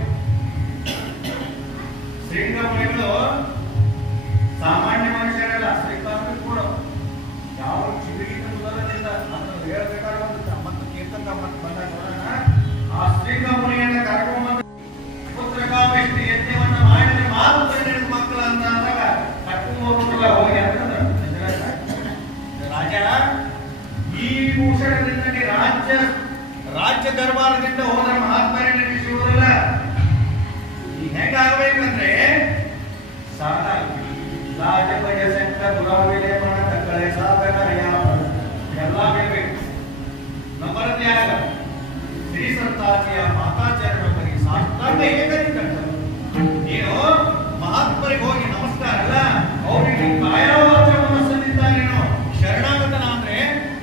ಶ್ರೀಂಗಮುನಿಗಳು ಸಾಮಾನ್ಯ ಮನುಷ್ಯರಲ್ಲ, ಶ್ರೀಕಾಂತ ಕೂಡ ಯಾವ ಚಿಗುರಿನ ಮೊದಲದಿಂದ ಅಂತ ಹೇಳ್ಬೇಕಾದ್ರೆ ಒಂದು ಮತ್ತು ಕೀರ್ತಕ ಮತ್ತು ಬಂದಾಗ ನೋಡೋಣ. ಆ ಶ್ರೀಂಗಮುನಿಯನ್ನ ಕರ್ಕೊಂಡ್ಬಂದು ಪುತ್ರ ಕಾಮೇಷ್ಟಿ ಯಜ್ಞವನ್ನ ಮಾಡಿದ್ರೆ ಮಾತ್ರ ನಿನ್ನ ಮಕ್ಕಳು ಅಂತ ಅಂದಾಗ ಕರ್ಕೊಂಡು ಹೋಗೋದಿಲ್ಲ ಹೋಗಿ ಅಂತಂದ್ರೆ ರಾಜ ಈ ಭೂಷಣದಿಂದ ರಾಜ್ಯ ದರ್ಬಾರದಿಂದ ಹೋದ್ರೆ ಮಹಾತ್ಮರೇ ನಿಲ್ಲಿಸುವುದಿಲ್ಲ. ಈಗ ಹೆಂಗಾಗಬೇಕಂದ್ರೆ ರಾಜಭಯ ಸಂಕ ದುರಾವಿಲೆ ಮನ ಕಳೆ ಸಾಧಕ ಎಲ್ಲ ಬೇಕು. ನಂಬರದ್ದೇ ಆಗ ಶ್ರೀ ಸಂತಾಚಿಯ ಮಾತಾಚಾರ್ಯರಿಗೆ ಸಾಷ್ಟಾಂಗ ಏಕರಿಕಂತ ನೀನು ಮಹಾತ್ಮರಿಗೆ ಹೋಗಿ ನಮಸ್ಕಾರ ಅಲ್ಲ, ಅವರಿಗೆ ಕಾಯವಾಚ ಮನಸ್ಸಿನಿಂದ ನೀನು ಶರಣಾಗತನ ಅಂದ್ರೆ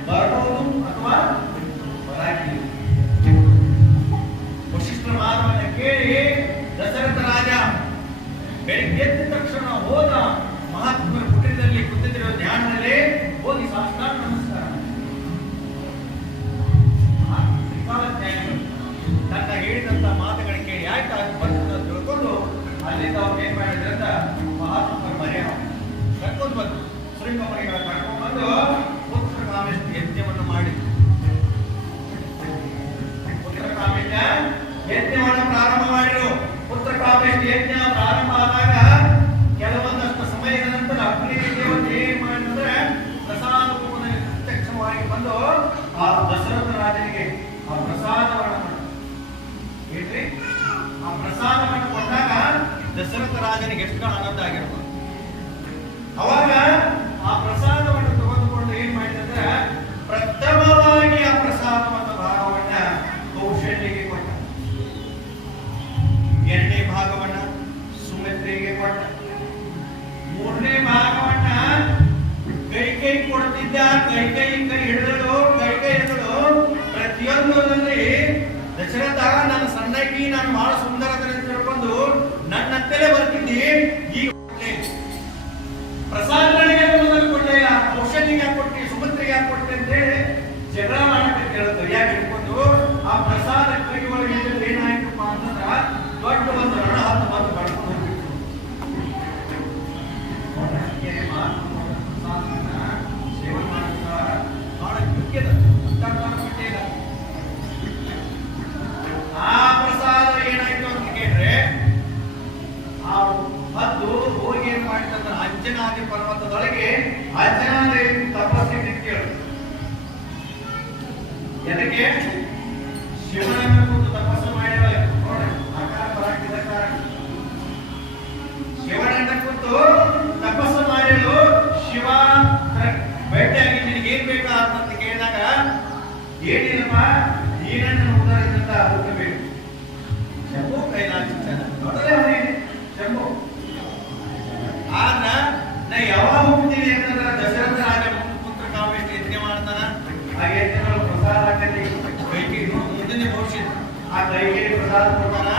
ಬರಬಹುದು ಅಥವಾ ಬರಾಕಿ. ವಶಿಷ್ಠರ ಮಾತನ್ನು ಕೇಳಿ ದಶರಥ ರಾಜ ಬೆಳಿಗ್ಗೆ ಎದ್ದ ತಕ್ಷಣ ಹೋದ ಮಹಾತ್ಮರ ಕುಟೀರದಲ್ಲಿ ಕೂತಿರುವ ಧ್ಯಾನದಲ್ಲಿ ಹೋಗಿ ಸಾಷ್ಟಾಂಗ ನಮಸ್ಕಾರ. ನನ್ನ ಹೇಳಿದಂತ ಮಾತುಗಳು ಕೇಳಿ ಆಯ್ತು ಅದು ಬರ್ತದೆ ತಿಳ್ಕೊಂಡು ಅಲ್ಲಿಂದ ಅವ್ರು ಏನ್ ಮಾಡಿದ್ರೆ ಅಂತ ಮಹಾತ್ಮರ ಮರ್ಯ ಕರ್ಕೊಂಡು ಬಂದು ಶ್ರೀಕಮರಿಗಳ ಕರ್ಕೊಂಡು ಬಂದು ಪುತ್ರ ಕಾಮೇಷ್ಟಿ ಯಜ್ಞವನ್ನು ಮಾಡಿದ್ರು. ಪುತ್ರ ಕಾಮೇಷ್ಟಿ ಯಜ್ಞವನ್ನು ಪ್ರಾರಂಭ ಮಾಡಿದ್ರು. ಪುತ್ರ ಕಾಮೇಷ್ಟಿ ಯಜ್ಞ ಪ್ರಾರಂಭ ಆದಾಗ ಕೆಲವೊಂದು ರಾಜನಿಗೆ ಎಷ್ಟು ಆನಂದ ಆಗಿರ್ಬೋದು. ಅವಾಗ ಆ ಪ್ರಸಾದವನ್ನು ತೆಗೆದುಕೊಂಡು ಏನ್ ಮಾಡಿದಂದ್ರೆ ಪ್ರಥಮವಾಗಿ ಆ ಪ್ರಸಾದವನ್ನು ಭಾಗವನ್ನ ಕೌಶಲ್ಯಗೆ ಕೊಟ್ಟ, ಎರಡನೇ ಭಾಗವನ್ನ ಸುಮಿತ್ರೆಗೆ ಕೊಟ್ಟ, ಮೂರನೇ ಭಾಗವನ್ನ ಕೈ ಕೊಡ್ತಿದ್ದ. ಕೈ ಹಿಡಿದಳು ಪ್ರತಿಯೊಂದರಲ್ಲಿ ದಶರಥ ನನ್ನ ಸಣ್ಣಕಿ ನಾನು ಬಹಳ ಸುಂದರ ತಿಳ್ಕೊಂಡು ನನ್ನಂತೆಲೆ ಬರ್ತಿದ್ದಿ, ಈ ಪ್ರಸಾದಗಳಿಗೆ ಮೊದಲು ಕೊಟ್ಟೆ ಇಲ್ಲ, ಕೌಶಲ್ಯಗೆ ಹಾಕೊಟ್ಟಿ, ಸುಮಿತ್ರೆಗೆ ಹಾಕೊಟ್ಟೆ ಅಂತ ಹೇಳಿ ಜಗಳ ಮಾಡಕ್ಕೆ ಕೇಳುತ್ತೆ. ಯಾಕೆ ಹಿಡ್ಕೊಂಡು ಆ ಪ್ರಸಾದ ಕೈ ಒಳಗೆ ಏನಾಯ್ತಪ್ಪ ಅಂತಂದ್ರ ದೊಡ್ಡ ಒಂದು ರಣ ಹತ್ತು ಬಂದು ಬಡ್ಕೊಂಡು ಹೋಗ್ಬಿಟ್ಟು ಸೇವನೆ ಮಾಡುತ್ತ ಬಹಳ ಮುಖ್ಯದ ಇಲ್ಲ. ಆ ಪ್ರಸಾದ ಏನಾಯ್ತು ಅಂತ ಕೇಳಿದ್ರೆ ಆ ಹದ್ದು ಹೋಗಿ ಏನ್ ಮಾಡಿದಂದ್ರೆ ಅಂಜನಾದಿ ಪರ್ವತದೊಳಗೆ ಅಂಜನಾದಿ ತಪಸ್ಸಿಗೆ ಕೇಳು. ಎದಕ್ಕೆ? ಶಿವನನ್ನು ಕುರಿತು ತಪಸ್ಸು ಮಾಡಿದಳೆ ನೋಡಿ, ಆಕಾರ ಬರಾಕಿದ ಕಾರಣ ಶಿವನನ್ನ ಕುರಿತು ತಪಸ್ಸು ಮಾಡಿದ್ರು. ಶಿವ ಭೇಟಿಯಾಗಿ ನಿನಗೆ ಏನ್ ಬೇಕಾ ಅಂತ ಕೇಳಿದಾಗ ಏನಿಲ್ಲಪ್ಪ, ನೀನನ್ನು ಉದಾಹರಣೆಯಿಂದ ಹುಟ್ಟಬೇಕು. ಶಂಭು ಕೈಲಾಸ ನೋಡಲೇ ಅವನೇನೆ ಶಂಭು. ಆಗ ನಾ ಯಾವಾಗ ಹೋಗ್ತೀನಿ ಅಂತಂದ್ರೆ ದಶರಥ ರಾಜ ಪುತ್ರ ಕಾವ್ಯ ಯಜ್ಞ ಮಾಡ್ತಾನ. ಆ ಯಜ್ಞಗಳು ಪ್ರಸಾದ ಕೈಕಿ ಮುಂದಿನ ಭವಿಷ್ಯ ಆ ಕೈಕೇರಿ ಪ್ರಸಾದ ಕೊಡ್ತಾನ.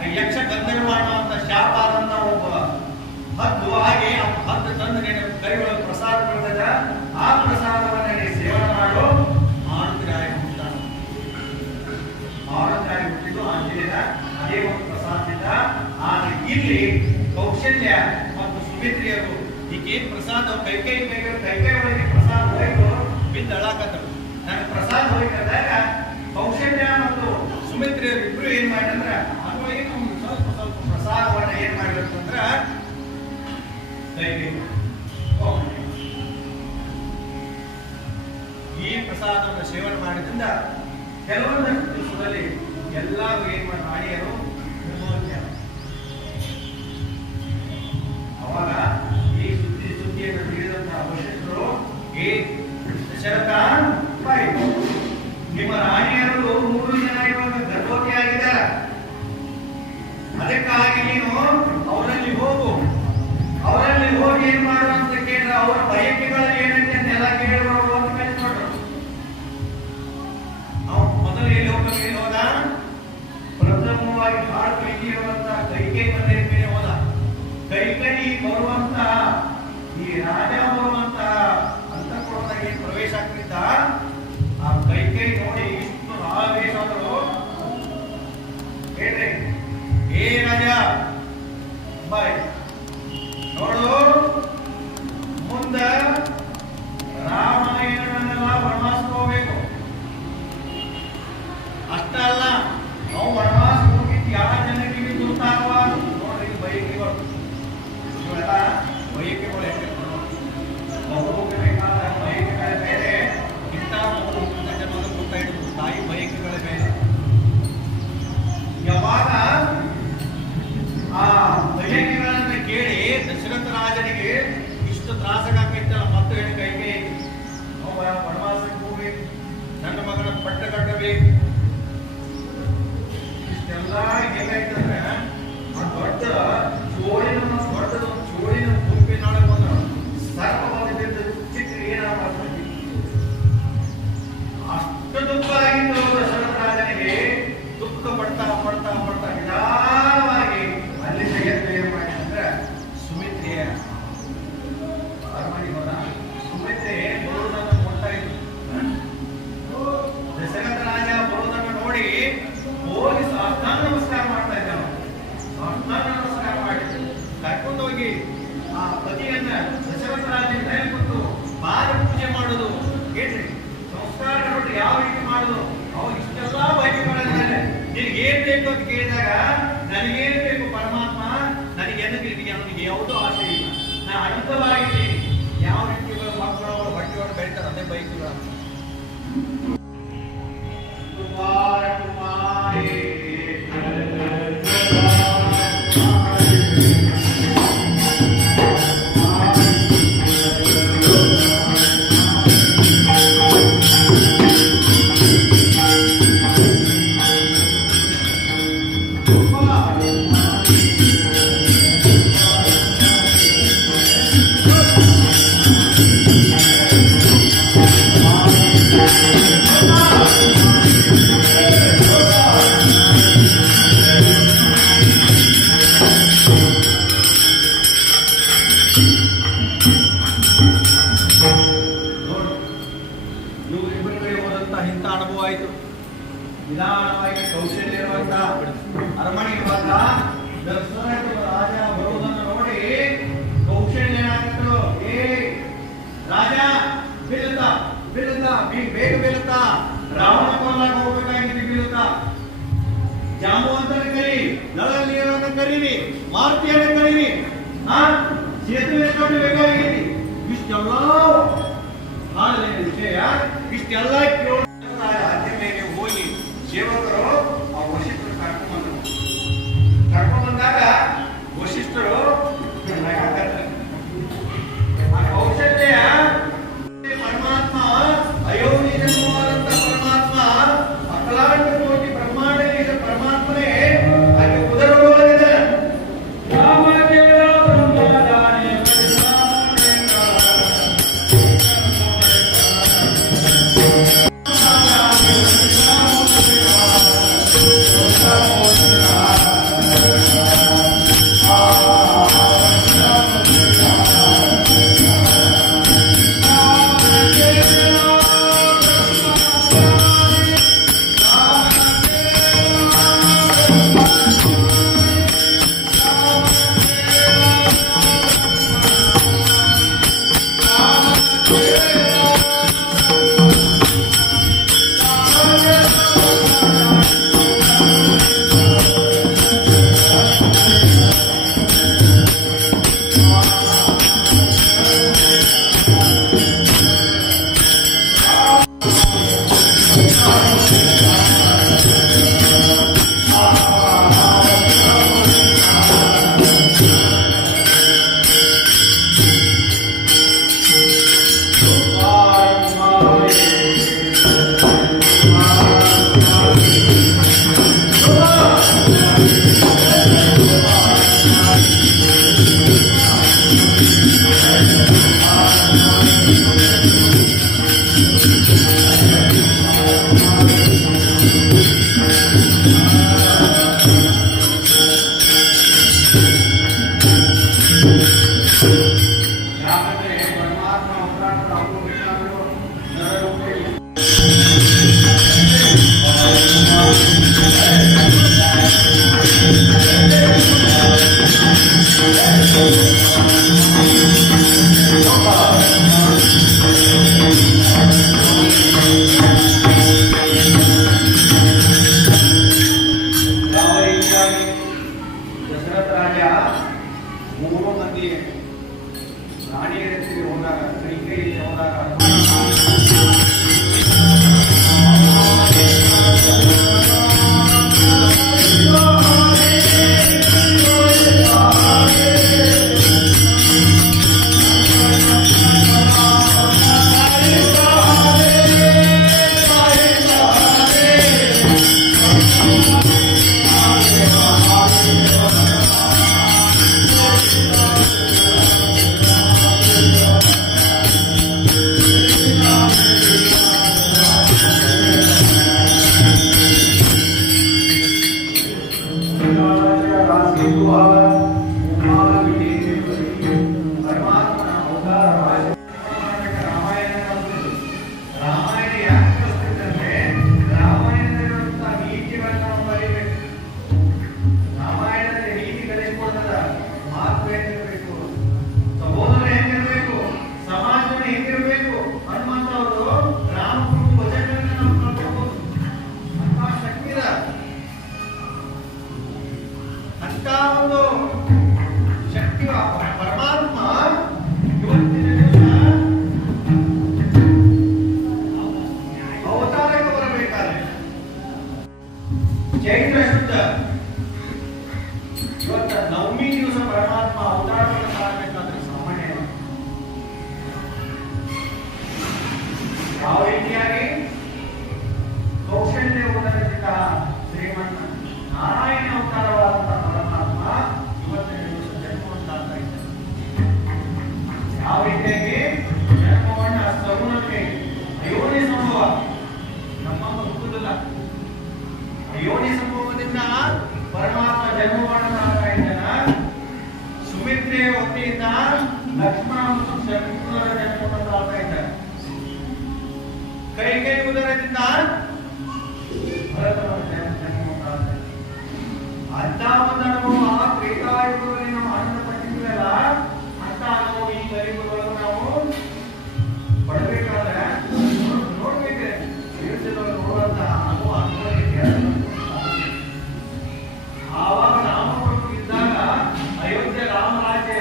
ಆ ಯಕ್ಷ ಗಂಧರ್ವ ಅಂತ ಶಾಪ ಆದಂತ ಒಬ್ಬ ಹದ್ದು ಹಾಗೆ ಹದ್ದು ತಂದು ಕೈ ಒಳಗೆ ಪ್ರಸಾದ ಕೊಡ್ತದ. ಆ ಪ್ರಸಾದವನ್ನ ಸೇವನೆ ಮಾಡೋ ಆನಂದರಾಯ ಹುಟ್ಟಾನ. ಆನಂದರಾಯ ಹುಟ್ಟಿದ್ದು ಆಂಜನೇಯ ಅದೇ ಒಂದು ಪ್ರಸಾದದಿಂದ. ಆದ್ರೆ ಇಲ್ಲಿ ಕೌಶಲ್ಯ ಮತ್ತು ಸುಮಿತ್ರಿಯರು ಈಗೇನ್ ಪ್ರಸಾದ ಕೈ ಒಳಗೆ ಪ್ರಸಾದ ಹೋಯ್ತು ಬಿದ್ದು ಅಳಾಕತ್ತರು. ನನಗೆ ಪ್ರಸಾದ ಹೋಯ್ಕಂದಾಗ ಕೌಶಲ್ಯ ಮತ್ತು ಸುಮಿತ್ರಿಯರು ಇಬ್ರು ಏನ್ ಮಾಡಿದ್ರ ಅದರೊಳಗೆ ಸ್ವಲ್ಪ ಪ್ರಸಾದವನ್ನ ಏನ್ ಮಾಡ್ಬೇಕು ಅಂದ್ರ ಈ ಪ್ರಸಾದವನ್ನು ಸೇವನೆ ಮಾಡಿದ್ರಿಂದ ಕೆಲವೊಂದಷ್ಟು ದಿವಸದಲ್ಲಿ ಎಲ್ಲರೂ ಏನ್ ಮಾಡಿ ರಾಣಿಯರು ಅವಾಗ ಈ ಸುದ್ದಿಯನ್ನು ತಿಳಿದಂತಹ ವಶಿಷ್ಠರು ದಶರಥ ನಿಮ್ಮ ರಾಣಿಯರು 3 ಜನ ಇವಾಗ ಗರ್ಭವತಿ ಆಗಿದ್ದಾರೆ, ಅದಕ್ಕಾಗಿ ನೀನು ಅವರಲ್ಲಿ ಹೋಗಿ ಏನ್ ಮಾಡು ಅಂತ ಕೇಳಿದ್ರೆ ಅವರ ಬಯಕೆಗಳು ಏನಂತೆ ಅಂತೆಲ್ಲ ಕೇಳುವರು ಅಂತ ಕಳಿಸ್ಕೊಟ್ರು. ನಾವು ಮೊದಲು ಎಲ್ಲಿ ಹೋದ ಪ್ರಥಮವಾಗಿ ಬಹಳ ಪ್ರೀತಿ ಇರುವಂತಹ ಕೈಕೈ ಮನೆ ಮೇಲೆ ಹೋದ. ಕೈಕೈ ಬರುವಂತ ಈ ರಾಜ ಬರುವಂತ ಅಂತಃಪುರದಾಗೆ ಪ್ರವೇಶ ಆಗ್ತಿದ್ದ. ಆ ಕೈಕೈ ನೋಡಿ ಇಷ್ಟು ಆವೇಶ ಆದರು. ಹೇಳ್ರಿ, ಏ ರಾಜ ಬಾಯ್ ನೋಡು, ಮುಂದ ರಾಮನ ಏನನ್ನೆಲ್ಲ ವನವಾಸಕ್ಕೆ ಹೋಗ್ಬೇಕು. ಅಷ್ಟ ಅಲ್ಲ, ನಾವು ವನವಾಸ ಹೋಗಿದ್ದು ಯಾವ ಜನರಿಗೆ ಗೊತ್ತಾಗುವ ನೋಡ್ರಿ ಬಯಕೆಗಳು. ಇವೆಲ್ಲ ಬಯಕೆಗಳು ಹೋಗಬೇಕಾದ ಬಯಕೆಗಳ ಮೇಲೆ ಇಂಥ ಜನ್ಮದ ಗೊತ್ತಾಯಿತು. ತಾಯಿ ಬಯಕೆಗಳ ಮೇಲೆ ಯಾವಾಗ ಆ ಬಯಕೆಗಳನ್ನ ಕೇಳಿ ದಶರಥ ರಾಜನಿಗೆ ಇಷ್ಟು ತ್ರಾಸಗಾಕೈತಲ್ಲ, ಮತ್ತು ಹೇಳಿ ಕೈಗೆ ವನವಾಸಕ್ಕೆ ಹೋಗ್ಬೇಕು, ನನ್ನ ಮಗನ ಪಟ್ಟ ಕಟ್ಟಬೇಕು, ಇಷ್ಟೆಲ್ಲ ಹೇಗಾಯ್ತಂದ್ರೆ ಆ ದೊಡ್ಡ ಚೋಳಿನ ಗುಂಪಿನೊಳಗೆ ಬಂದ್ರು. ಸರ್ವದಿಂದ ಚಿತ್ರ ಏನಾಗ್ತದೆ ಅಷ್ಟು ದುಃಖ ಆಗಿತ್ತು ದಶರಥ ರಾಜನಿಗೆ. ದುಃಖ ಪಡ್ತಾ ನಿಧಾನವಾಗಿ ಅಲ್ಲಿಂದ ಎದ್ದು ಏನ್ ಮಾಡಿ ಅಂದ್ರೆ ಸುಮಿತ್ರೆಯ ಅರಮನೆಗೆ ಹೋದ. ಸುಮಿತ್ರೆ ಬರುವುದನ್ನು ನೋಡ್ತಾ ಇದ್ರು. ದಶರಥ ರಾಜ ಬರುವುದನ್ನು ನೋಡಿ ಹೋಗಿ ಸಾಷ್ಟಾಂಗ ನಮಸ್ಕಾರ ಮಾಡ್ತಾ ಇದ್ದ. ಸಾಷ್ಟಾಂಗ ನಮಸ್ಕಾರ ಮಾಡಿ ಕರ್ಕೊಂಡೋಗಿ ಆ ಪತಿಯನ್ನ ದಶರಥ ರಾಜನ ಕೊಟ್ಟು ಬಾಲ ಪೂಜೆ ಮಾಡುದು. ಹೇಳ್ರಿ, ಸಂಸ್ಕಾರ ನೋಡಿ ಯಾವ ರೀತಿ ಮಾಡುದು. ಅವಾಗ ಇಷ್ಟೆಲ್ಲ ಬಯಕೆಗಳನ್ನ ನಿನಗೆ ಏನ್ ಬೇಕು ಅಂತ ಕೇಳಿದಾಗ ನನಗೇನ್ ಬೇಕು ಪರಮಾತ್ಮ, ನನಗೆ ಅವನಿಗೆ ಯಾವುದೋ ಆಸೆ ಇಲ್ಲ, ನಾ ಅನಂತವಾಗಿದ್ದೀನಿ. ಯಾವ ರೀತಿ ಮಕ್ಕಳು ಹೊಟ್ಟೆಯೊಳಗೆ ಬೆಳಿತಾರೆ ಅದೇ ಬೈಕುಗಳು. ಕುಮಾರ ಆ ಸೇತುವೆ ಕಟ್ಟಬೇಕಾಗೈತಿ. ಇಷ್ಟೆಲ್ಲ ಮಾಡಲಿನ ವಿಷಯ ಇಷ್ಟೆಲ್ಲ ಕೇಳೋ ಆದ್ಯ ಮೇಲೆ ಹೋಗಿ ಸೇವಕರು ಆ ವಶಿಷ್ಠರು ಕರ್ಕೊಂಡ್ಬಂದಾಗ ವಶಿಷ್ಠರು ಆ ಕೌಶಲ್ಯ ಪರಮಾತ್ಮ ಅಯೋನಿ ಜನ್ಮವಾದಂತ ಪರಮಾತ್ಮ ಅಖಲಾಂಡ ಕೋಟಿ ಬ್ರಹ್ಮಾಂಡ ಪರಮಾತ್ಮನೇ ಹಾಗೆ ಉದರೊಳಗಿದೆ. ಯೋನಿ ಸಂಭವದಿಂದ ಪರಮಾತ್ಮ ಜನ್ಮವನ್ನು ಮಾಡ್ತಾ ಇದ್ದಾನ. ಸುಮಿತ್ರೆಯ ವತಿಯಿಂದ ಲಕ್ಷ್ಮಣ ಮತ್ತು ಶತ್ರುಘ್ನರ ಜನ್ಮವನ್ನು ಮಾಡ್ತಾ ಇದ್ದಾನೆ. ಕೈ ಉದರದಿಂದ ಭರತನ ಜನ್ಮವನ್ನು ಮಾಡ್ತಾ ಇದ್ದಾನೆ. ಅಂತ ಒಂದು ಅನುಭವ ತ್ರೇತಾಯುಗದಲ್ಲಿ ನಾವು ಆನಂದ ಪಟ್ಟಿದ್ದೀವಲ್ಲ, ಅಂತ ಅನುಭವ ಈ ಕಲಿಯುಗದೊಳಗೆ ನಾವು ಪಡಬೇಕಾದ್ರೆ ನೋಡ್ಬೇಕ್ರೆ ಜೀವಿತದೊಳಗೆ ನೋಡುವಂತ ಅನುಭವ ಆವಾಗ ರಾಮಪ್ರಭು ಇದ್ದಾಗ ಅಯೋಧ್ಯೆ ರಾಮರಾಜ್ಯ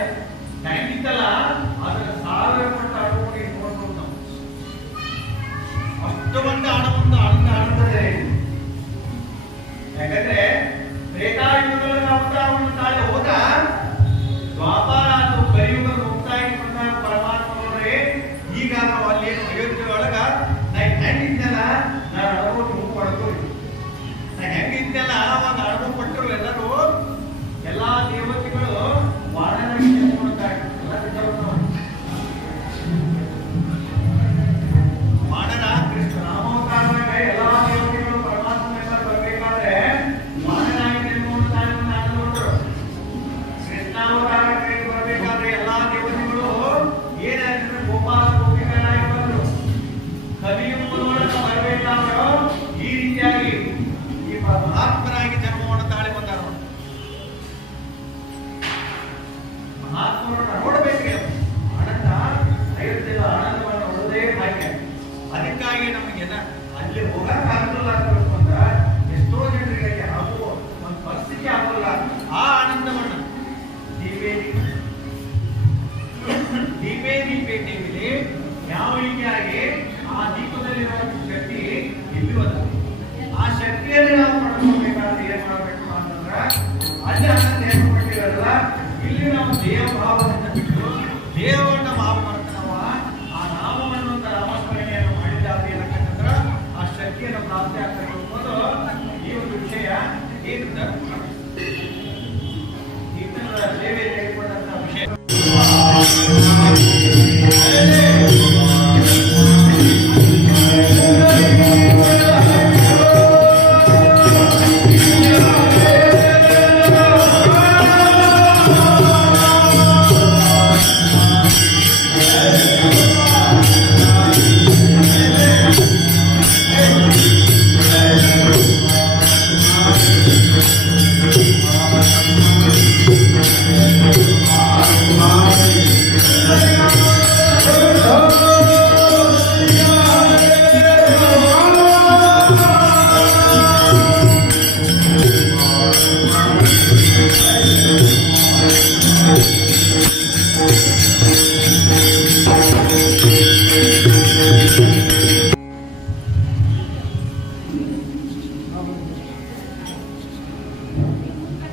ಇಲ್ಲಿ ನಾವು ದೇವ ಭಾವದಿಂದ ಬಿಟ್ಟು ದೇವನ ಭಾವ ಮಾಡ್ತಾನವ ಆ ನಾಮವನ್ನು ಅಂತ ನಾಮಸ್ಮರಣೆಯನ್ನು ಮಾಡಿದ್ದಾದ್ರೆ ಏನಕ್ಕಂದ್ರೆ ಆ ಶಕ್ತಿಯನ್ನು ಪ್ರಾಪ್ತಿ ಆಗ್ತದೆ ಅನ್ನೋದು ಈ ಒಂದು ವಿಷಯ. ಏನಿದೆ ಈತನ ಸೇವೆ ತೆಗೆದುಕೊಂಡಂತ ವಿಷಯ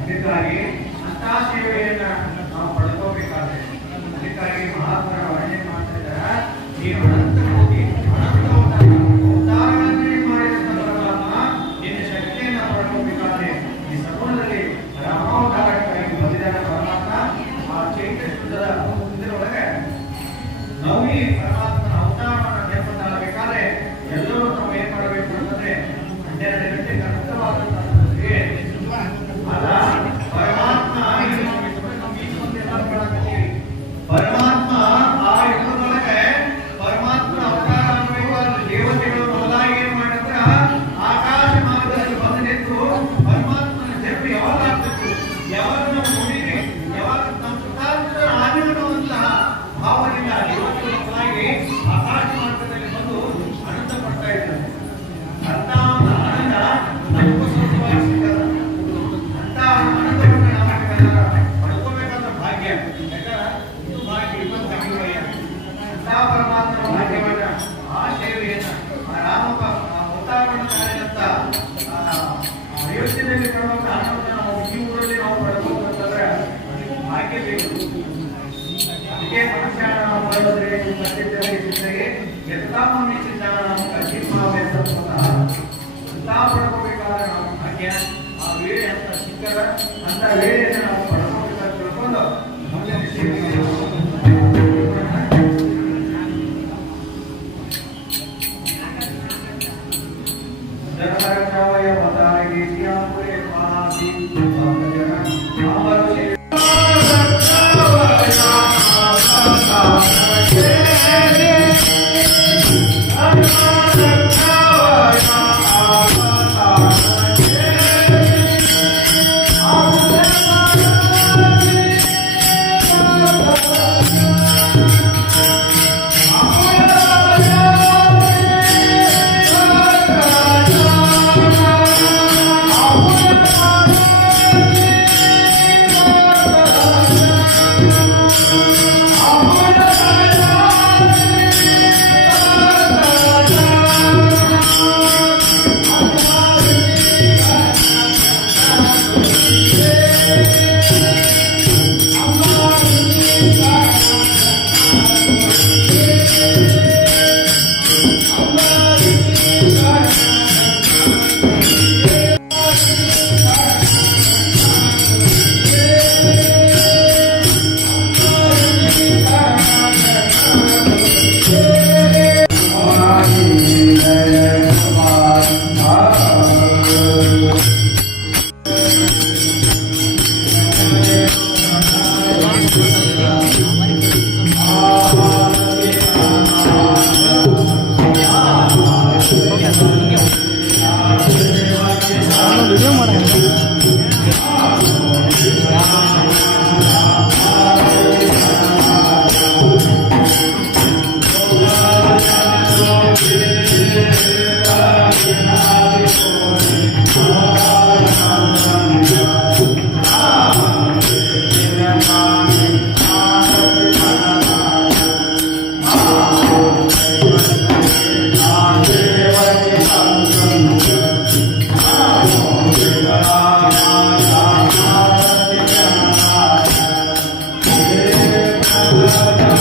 ಅದಕ್ಕಾಗಿ ಅಂತ ಸೇವೆಯನ್ನ ನಾವು ಪಡ್ಕೋಬೇಕಾದ್ರೆ ಅದಕ್ಕಾಗಿ ಮಹಾತ್ಮರ ವರ್ಣನೆ ಮಾಡ್ತಾ ಇದ್ದಾರೆ. ನೀನು ಅನಂತ ಕೋಟಿ ಅನಂತ ಅವತಾರಗಳನ್ನೇ ಮಾಡಿದಂತ ಪರಮಾತ್ಮ ನಿನ್ನ ಶಕ್ತಿಯನ್ನ ಪಡ್ಕೋಬೇಕಾದ್ರೆ ಈ ಸಗುಣದಲ್ಲಿ ರಾಮಾವತಾರಕ್ಕಾಗಿ ಬಂದಿದ್ದಾನ ಪರಮಾತ್ಮ. ಆ ಚೈತನ್ಯದ ಇದರೊಳಗೆ ನವನಿ ಪರಮಾತ್ಮನ ಅವತಾರವನ್ನು ನೆನಪನ್ನಾಗಬೇಕಾದ್ರೆ ಎಲ್ಲರೂ ನಾವು ಏನ್ ಮಾಡಬೇಕು ಅಂತಂದ್ರೆ 12 ಗಂಟೆ ಕರ್ತವಾದಂತಹ ಪರಮಾತ್ಮ ಆ ಯುಗದೊಳಗೆ ಪರಮಾತ್ಮನ ಅವತಾರ ಆಗಬೇಕು. ದೇವತೆಗಳು ಮೊದಲಾಗಿ ಏನ್ ಮಾಡಿದ್ರ ಆಕಾಶ ಮಾರ್ಗದಲ್ಲಿ ಬಂದು ನಿಂತು ಪರಮಾತ್ಮನ ಜನ್ಮ ಯಾವಾಗ ಆಗ್ಬೇಕು, ಯಾವಾಗ ನಾವು ನೋಡಿದ್ರೆ ಯಾವಾಗ ನಮ್ಮ ಸುತ್ತಾಂತರ ಆಗಿರುವಂತಹ ಭಾವದಿಂದ ದೇವತೆಗಳ ಮೊದಲಾಗಿ ಆಕಾಶ ಮಾರ್ಗದಲ್ಲಿ ಬಂದು ಆನಂದ ಪಡ್ತಾ ಇದ್ದಾರೆ. ಅಂತ ಒಂದು ಆನಂದ ನಮಗೂ ಸ್ವತಃವಾಗಿ ಸಿಕ್ಕದ. ಅಂತ ಆನಂದವನ್ನು ನಾವು ಪಡ್ಕೋಬೇಕಾದ ಭಾಗ್ಯ. ಪರಮಾತ್ಮ ಭಾಗ್ಯವನ್ನ ಆ ಸೇವೆಯನ್ನ ಆ ರಾಮ ಅವತಾರವನ್ನು ಮಾಡಿದಂತ ಅಯೋಧ್ಯೆಯಲ್ಲಿ ಬರುವಂತ ಹಣವನ್ನು ನಾವು ಈ ಊರಲ್ಲಿ ನಾವು ಪಡ್ಕೋಬೇಕಂತಂದ್ರೆ ಅದಕ್ಕೂ ಭಾಗ್ಯ ಬೇಕು. ಅದಕ್ಕೆ ಮನುಷ್ಯ ನಾವು ಬರೋದ್ರೆ ಜೊತೆಗೆ ಎತ್ತಾಮಿ ಚಿಂತನ ನಾವು ಕರ್ಚಿಮಾವೆಂತ ಅಂತ ಪಡ್ಕೋಬೇಕಾದ್ರೆ ನಾವು ಭಾಗ್ಯ ಆ ವೇಳೆ ಅಂತ ಸಿಕ್ಕದ ಅಂತ ವೇಳೆಯನ್ನು ನಾವು ಪಡ್ಕೋಬೇಕಂತ ತಿಳ್ಕೊಂಡು ಮುಂದಿನ ಸೇವೆಗೆ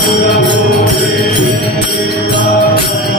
Thank you.